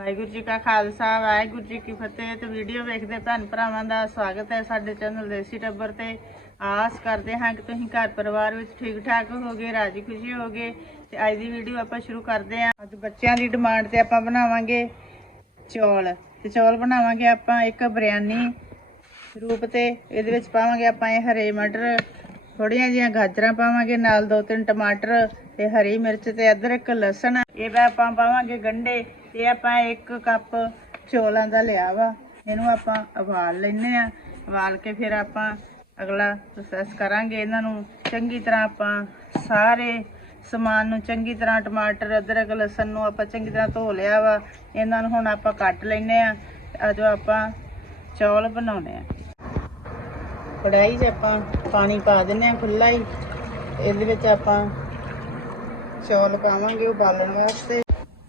ਵਾਹਿਗੁਰੂ ਜੀ ਕਾ ਖਾਲਸਾ, ਵਾਹਿਗੁਰੂ ਜੀ ਕੀ ਫਤਿਹ ਤੇ ਵੀਡੀਓ ਵੇਖਦੇ ਭੈਣ ਭਰਾਵਾਂ ਦਾ ਸਵਾਗਤ ਹੈ ਸਾਡੇ ਚੈਨਲ ਦੇਸੀ ਟੱਬਰ ਤੇ। ਆਸ ਕਰਦੇ ਹਾਂ ਕਿ ਤੁਸੀਂ ਘਰ ਪਰਿਵਾਰ ਵਿੱਚ ਠੀਕ ਠਾਕ ਹੋਗੇ ਰਾਜੀ ਖੁਸ਼ੀ ਹੋਗੇ ਤੇ ਅੱਜ ਦੀ ਵੀਡੀਓ ਆਪਾਂ ਸ਼ੁਰੂ ਕਰਦੇ ਹਾਂ। ਅੱਜ ਬੱਚਿਆਂ ਦੀ ਡਿਮਾਂਡ ਤੇ ਆਪਾਂ ਬਣਾਵਾਂਗੇ ਚੌਲ ਤੇ ਚੌਲ ਬਣਾਵਾਂਗੇ ਆਪਾਂ ਇੱਕ ਬਿਰਿਆਨੀ ਰੂਪ ਤੇ। ਇਹਦੇ ਵਿੱਚ ਪਾਵਾਂਗੇ ਆਪਾਂ ਇਹ ਹਰੇ ਮਟਰ, ਥੋੜੀਆਂ ਜਿਹੀਆਂ ਗਾਜਰਾਂ ਪਾਵਾਂਗੇ, ਨਾਲ ਦੋ ਤਿੰਨ ਟਮਾਟਰ ਤੇ ਹਰੀ ਮਿਰਚ ਤੇ ਅਦਰਕ, ਲਸਣ। ਇਹ ਵਾ ਆਪਾਂ ਪਾਵਾਂਗੇ ਗੰਢੇ ਇਹ ਆਪਾਂ ਇੱਕ ਕੱਪ ਚੋਲਾਂ ਦਾ ਲਿਆ ਵਾ। ਇਹਨੂੰ ਆਪਾਂ ਉਬਾਲ ਲੈਨੇ ਆ ਉਬਾਲ ਕੇ ਫਿਰ ਆਪਾਂ ਅਗਲਾ ਪ੍ਰੋਸੈਸ ਕਰਾਂਗੇ। ਇਹਨਾਂ ਨੂੰ ਚੰਗੀ ਤਰ੍ਹਾਂ ਆਪਾਂ ਸਾਰੇ ਸਮਾਨ ਨੂੰ ਚੰਗੀ ਤਰ੍ਹਾਂ ਟਮਾਟਰ, ਅਦਰਕ, ਲਸਣ ਨੂੰ ਆਪਾਂ ਚੰਗੀ ਤਰ੍ਹਾਂ ਧੋ ਲਿਆ ਵਾ। ਇਹਨਾਂ ਨੂੰ ਹੁਣ ਆਪਾਂ ਕੱਟ ਲੈਨੇ ਆ ਅਜੋ ਆਪਾਂ ਚੌਲ ਬਣਾਉਣੇ ਆ ਕੜਾਈ 'ਚ ਆਪਾਂ ਪਾਣੀ ਪਾ ਦਿੰਨੇ ਆ ਖੁੱਲਾ ਹੀ। ਇਹਦੇ ਵਿੱਚ ਆਪਾਂ ਚੌਲ ਪਾਵਾਂਗੇ ਉਬਾਲਣ ਵਾਸਤੇ।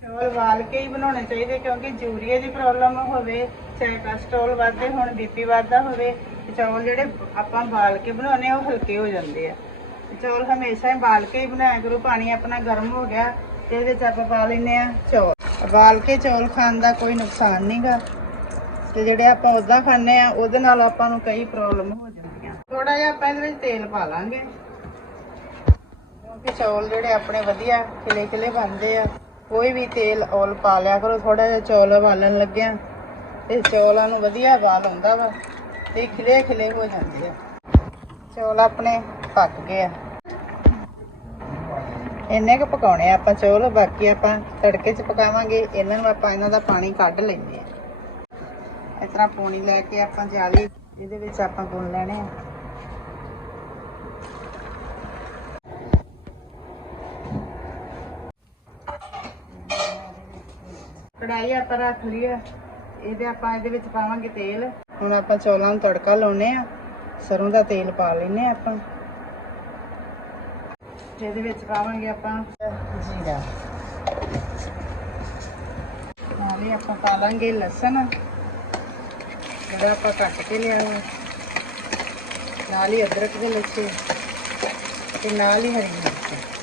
ਚੌਲ ਉਬਾਲ ਕੇ ਹੀ ਬਣਾਉਣੇ ਚਾਹੀਦੇ ਕਿਉਂਕਿ ਯੂਰੀਆ ਦੀ ਪ੍ਰੋਬਲਮ ਹੋਵੇ, ਚਾਹੇ ਕੋਲੇਸਟ੍ਰੋਲ ਵੱਧਦੇ ਹੁਣ ਬੀਪੀ ਵੱਧਦਾ ਹੋਵੇ ਚੌਲ ਜਿਹੜੇ ਆਪਾਂ ਉਬਾਲ ਕੇ ਬਣਾਉਣੇ ਉਹ ਹਲਕੇ ਹੋ ਜਾਂਦੇ ਆ। ਚੌਲ ਹਮੇਸ਼ਾ ਹੀ ਬਾਲ ਕੇ ਹੀ ਬਣਾਇਆ ਕਰੋ, ਪਾਣੀ ਆਪਣਾ ਗਰਮ ਹੋ ਗਿਆ, ਤੇ ਇਹਦੇ ਵਿੱਚ ਆਪਾਂ ਪਾ ਲੈਨੇ ਆ ਚੌਲ। ਉਬਾਲ ਕੇ ਚੌਲ ਖਾਣ ਦਾ ਕੋਈ ਨੁਕਸਾਨ ਨਹੀਂਗਾ ਤੇ ਜਿਹੜੇ ਆਪਾਂ ਉਦਾਂ ਖਾਂਦੇ ਆ, ਉਹਦੇ ਨਾਲ ਆਪਾਂ ਨੂੰ ਕਈ ਪ੍ਰੋਬਲਮ ਹੋ ਜਾਂਦੀਆਂ। ਥੋੜਾ ਜਿਹਾ ਆਪਾਂ ਇਹਦੇ ਵਿੱਚ ਤੇਲ ਪਾ ਲਾਂਗੇ। ਕਿਉਂਕਿ ਚੌਲ ਜਿਹੜੇ ਆਪਣੇ ਵਧੀਆ ਖਿਲੇ ਖਿਲੇ ਬਣਦੇ ਆ, ਕੋਈ ਵੀ ਤੇਲ ਔਲ ਪਾ ਲਿਆ ਕਰੋ ਥੋੜਾ ਜਿਹਾ ਚੌਲ ਉਬਾਲਣ ਲੱਗਿਆ। ਤੇ ਚੌਲਾਂ ਨੂੰ ਵਧੀਆ ਉਬਾਲ ਆਉਂਦਾ ਵਾ ਤੇ ਖਿਲੇ ਖਿਲੇ ਹੋ ਜਾਂਦੇ ਆ। ਚੌਲ ਆਪਣੇ ਪੱਕ ਗਏ ਆ। ਇੰਨੇ ਕੁ ਪਕਾਉਣੇ ਆ ਆਪਾਂ ਚੌਲ, ਬਾਕੀ ਆਪਾਂ ਤੜਕੇ 'ਚ ਪਕਾਵਾਂਗੇ, ਇਹਨਾਂ ਨੂੰ ਆਪਾਂ ਇਹਨਾਂ ਦਾ ਪਾਣੀ ਕੱਢ ਲੈਂਦੇ ਆ। ਇਸ ਤਰ੍ਹਾਂ ਪੂਣੀ ਲੈ ਕੇ ਆਪਾਂ ਜਾਲੀ, ਇਹਦੇ ਵਿੱਚ ਆਪਾਂ ਗੁੰਨ ਲੈਣੇ ਆ। ਕੜਾਈ ਆਪਾਂ ਰੱਖ ਲਈ ਆ। ਇਹਦੇ ਆਪਾਂ ਇਹਦੇ ਵਿੱਚ ਪਾਵਾਂਗੇ ਤੇਲ। ਹੁਣ ਆਪਾਂ ਚੌਲਾਂ ਨੂੰ ਤੜਕਾ ਲਾਉਨੇ ਆ। ਸਰੋਂ ਦਾ ਤੇਲ ਪਾ ਲੈਨੇ ਆ ਆਪਾਂ। ਇਹਦੇ ਵਿੱਚ ਪਾਵਾਂਗੇ ਆਪਾਂ ਜੀਰਾ। ਨਾਲੇ ਆਪਾਂ ਪਾ ਲਾਂਗੇ ਲਸਣ। ਜਿਹੜਾ ਆਪਾਂ ਕੱਟ ਕੇ ਲਿਆ ਵਾ ਨਾਲ ਹੀ ਅਦਰਕ ਦੇ ਲੱਛੇ ਤੇ ਨਾਲ ਹੀ ਹਰੀ ਮਿਰਚ।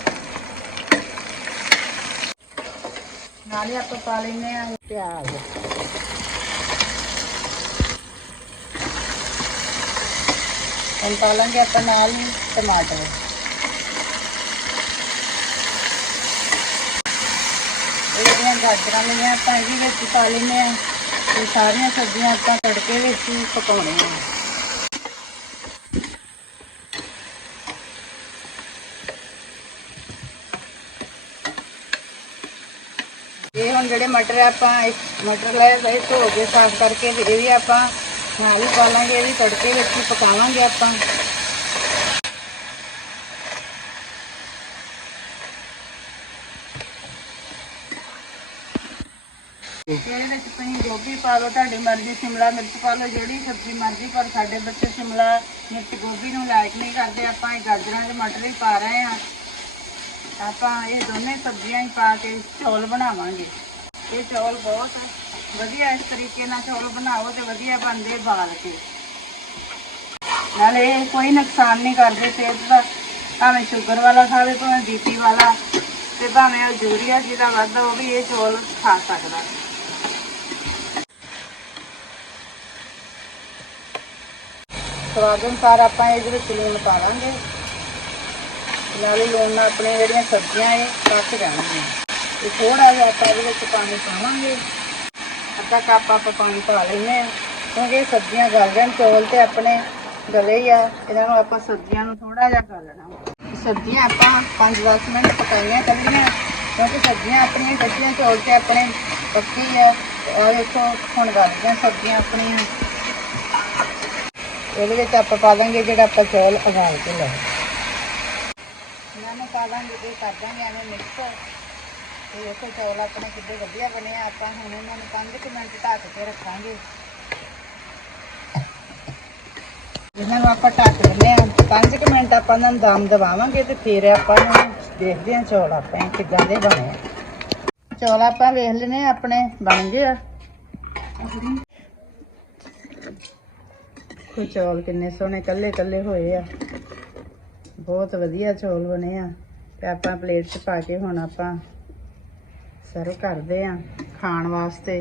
ਨਾਲ ਹੀ ਆਪਾਂ ਪਾ ਲੈਨੇ ਆ ਪਿਆਜ਼। ਹੁਣ ਪਾ ਲਾਂਗੇ ਆਪਾਂ ਨਾਲ ਹੀ ਟਮਾਟਰ। ਇਹ ਗਾਜਰਾਂ ਲਈਆਂ ਆਪਾਂ ਇਹਦੇ ਵਿੱਚ ਪਾ ਲੈਨੇ ਆ ਤੇ ਸਾਰੀਆਂ ਸਬਜ਼ੀਆਂ ਆਪਾਂ ਤੜਕੇ ਵਿੱਚ ਹੀ ਪਕਾਉਣੀਆਂ। ਜਿਹੜੇ ਮਟਰ ਆਪਾਂ ਇੱਕ ਮਟਰ ਲਏ ਸਹੀ ਧੋ ਕੇ ਸਾਫ਼ ਕਰਕੇ ਤੇ ਇਹ ਵੀ ਆਪਾਂ ਨਾਲ ਹੀ ਪਾ ਲਾਂਗੇ ਇਹ ਵੀ ਤੜਕੇ ਵਿੱਚ ਹੀ ਪਕਾਵਾਂਗੇ ਆਪਾਂ। ਇਹਦੇ ਵਿੱਚ ਤੁਸੀਂ ਗੋਭੀ ਪਾ ਲਓ, ਤੁਹਾਡੀ ਮਰਜ਼ੀ, ਸ਼ਿਮਲਾ ਮਿਰਚ ਪਾ ਲਓ, ਜਿਹੜੀ ਸਬਜ਼ੀ ਮਰਜ਼ੀ ਪਰ ਸਾਡੇ ਬੱਚੇ ਸ਼ਿਮਲਾ ਮਿਰਚ ਗੋਭੀ ਨੂੰ ਲਾਇਕ ਨਹੀਂ ਕਰਦੇ, ਆਪਾਂ ਇਹ ਗਾਜਰਾਂ ਦੇ ਮਟਰ ਹੀ ਪਾ ਰਹੇ ਹਾਂ। ਆਪਾਂ ਇਹ ਦੋਨੇ ਸਬਜ਼ੀਆਂ ਹੀ ਪਾ ਕੇ ਚੌਲ ਬਣਾਵਾਂਗੇ। ਇਹ ਚੌਲ ਬਹੁਤ ਵਧੀਆ ਇਸ ਤਰੀਕੇ ਨਾਲ ਚੌਲ ਬਣਾਓ ਤੇ ਵਧੀਆ ਬਣਦੇ ਬਾਲ ਕੇ। ਨਾਲੇ ਇਹ ਕੋਈ ਨੁਕਸਾਨ ਨਹੀਂ ਕਰਦੇ ਸਿਹਤ ਦਾ। ਭਾਵੇਂ ਸ਼ੂਗਰ ਵਾਲਾ ਖਾਵੇ, ਭਾਵੇਂ ਬੀਪੀ ਵਾਲਾ। ਤੇ ਭਾਵੇਂ ਉਹ ਯੂਰੀਆ ਜਿਹਦਾ ਵੱਧ ਉਹ ਵੀ ਇਹ ਚੌਲ ਖਾ ਸਕਦਾ। ਸਵਾਦ ਅਨੁਸਾਰ ਆਪਾਂ ਇਹਦੇ ਵਿੱਚ ਲੂਣ ਪਾ ਲਾਂਗੇ ਨਾਲੇ ਲੂਣ ਨਾਲ ਆਪਣੀਆਂ ਜਿਹੜੀਆਂ ਸਬਜ਼ੀਆਂ ਇਹ ਪੱਕ ਜਾਣਗੀਆਂ। ਤੇ ਥੋੜਾ ਜਿਹਾ ਆਪਾਂ ਇਹਦੇ ਵਿੱਚ ਪਾਣੀ ਪਾਵਾਂਗੇ। ਅੱਧਾ ਕੱਪ ਆਪਾਂ ਪਾਣੀ ਪਾ ਲੈਂਦੇ ਆ ਕਿਉਂਕਿ ਸਬਜ਼ੀਆਂ ਗਲ ਜਾਣ, ਚੌਲ ਤੇ ਆਪਣੇ ਗਲੇ ਹੀ ਆ। ਇਹਨਾਂ ਨੂੰ ਆਪਾਂ ਸਬਜ਼ੀਆਂ ਨੂੰ ਥੋੜਾ ਜਿਹਾ ਕਰ ਲੈਣਾ। ਸਬਜ਼ੀਆਂ ਆਪਾਂ 5-10 ਮਿੰਟ ਪਕਾਈਆਂ ਕੱਢੀਆਂ ਕਿਉਂਕਿ ਸਬਜ਼ੀਆਂ ਆਪਣੀਆਂ ਕੱਚੀਆਂ, ਚੌਲ ਤੇ ਆਪਣੇ ਪੱਕੀ ਆ। ਤੇ ਦੇਖੋ, ਹੁਣ ਗਲ ਗਈਆਂ ਸਬਜ਼ੀਆਂ ਆਪਣੀਆਂ। ਇਹਦੇ ਵਿੱਚ ਆਪਾਂ ਪਾ ਦਾਂਗੇ ਜਿਹੜਾ ਆਪਾਂ ਚੌਲ ਉਬਾਲ ਕੇ ਲਏ ਇਹਨਾਂ ਨੂੰ ਪਾ ਦਾਂਗੇ, ਇਹ ਕਰ ਦਾਂਗੇ ਐਵੇਂ ਮਿਕਸ। ਤੇ ਦੇਖੋ ਚੌਲ ਆਪਣੇ ਕਿੱਡੇ ਵਧੀਆ ਬਣੇ ਆ। ਆਪਾਂ ਹੁਣ ਇਹਨਾਂ ਨੂੰ 5 ਮਿੰਟ ਢੱਕ ਕੇ ਰੱਖਾਂਗੇ। ਇਹਨਾਂ ਨੂੰ ਆਪਾਂ ਢੱਕ ਦਿੰਦੇ ਆ 5 ਮਿੰਟ ਆਪਾਂ ਇਹਨਾਂ ਨੂੰ ਦਮ ਦਵਾਵਾਂਗੇ ਤੇ ਫਿਰ ਆਪਾਂ ਨੂੰ ਦੇਖਦੇ ਆ ਚੌਲ ਆਪਣੇ ਕਿੱਦਾਂ ਦੇ ਬਣੇ ਆ। ਚੌਲ ਆਪਾਂ ਵੇਖ ਲੈਨੇ ਆ ਆਪਣੇ ਬਣ ਗਏ ਆ। ਕੋਈ ਚੌਲ ਕਿੰਨੇ ਸੋਹਣੇ ਕੱਲੇ ਕੱਲੇ ਹੋਏ ਆ। ਬਹੁਤ ਵਧੀਆ ਚੌਲ ਬਣੇ ਆ। ਤੇ ਆਪਾਂ ਪਲੇਟ 'ਚ ਪਾ ਕੇ ਹੁਣ ਆਪਾਂ ਸਰਵ ਕਰਦੇ ਆ ਖਾਣ ਵਾਸਤੇ।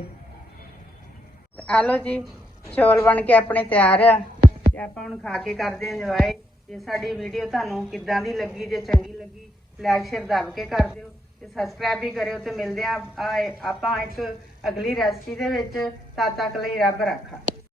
ਆ ਲਓ ਜੀ, ਚੌਲ ਬਣ ਕੇ ਆਪਣੇ ਤਿਆਰ ਆ। ਤੇ ਆਪਾਂ ਹੁਣ ਖਾ ਕੇ ਕਰਦੇ ਇੰਜੋਏ ਜੇ ਸਾਡੀ ਵੀਡੀਓ ਤੁਹਾਨੂੰ ਕਿੱਦਾਂ ਦੀ ਲੱਗੀ, ਜੇ ਚੰਗੀ ਲੱਗੀ ਲਾਈਕ ਸ਼ੇਅਰ ਦਬ ਕੇ ਕਰ ਦਿਓ। ਤੇ ਸਬਸਕ੍ਰਾਈਬ ਵੀ ਕਰਿਓ ਤੇ ਮਿਲਦੇ ਆ ਆਪਾਂ ਇੱਕ ਅਗਲੀ ਰੈਸਪੀ ਦੇ ਵਿੱਚ, ਤਦ ਤੱਕ ਲਈ ਰੱਬ ਰੱਖਾ।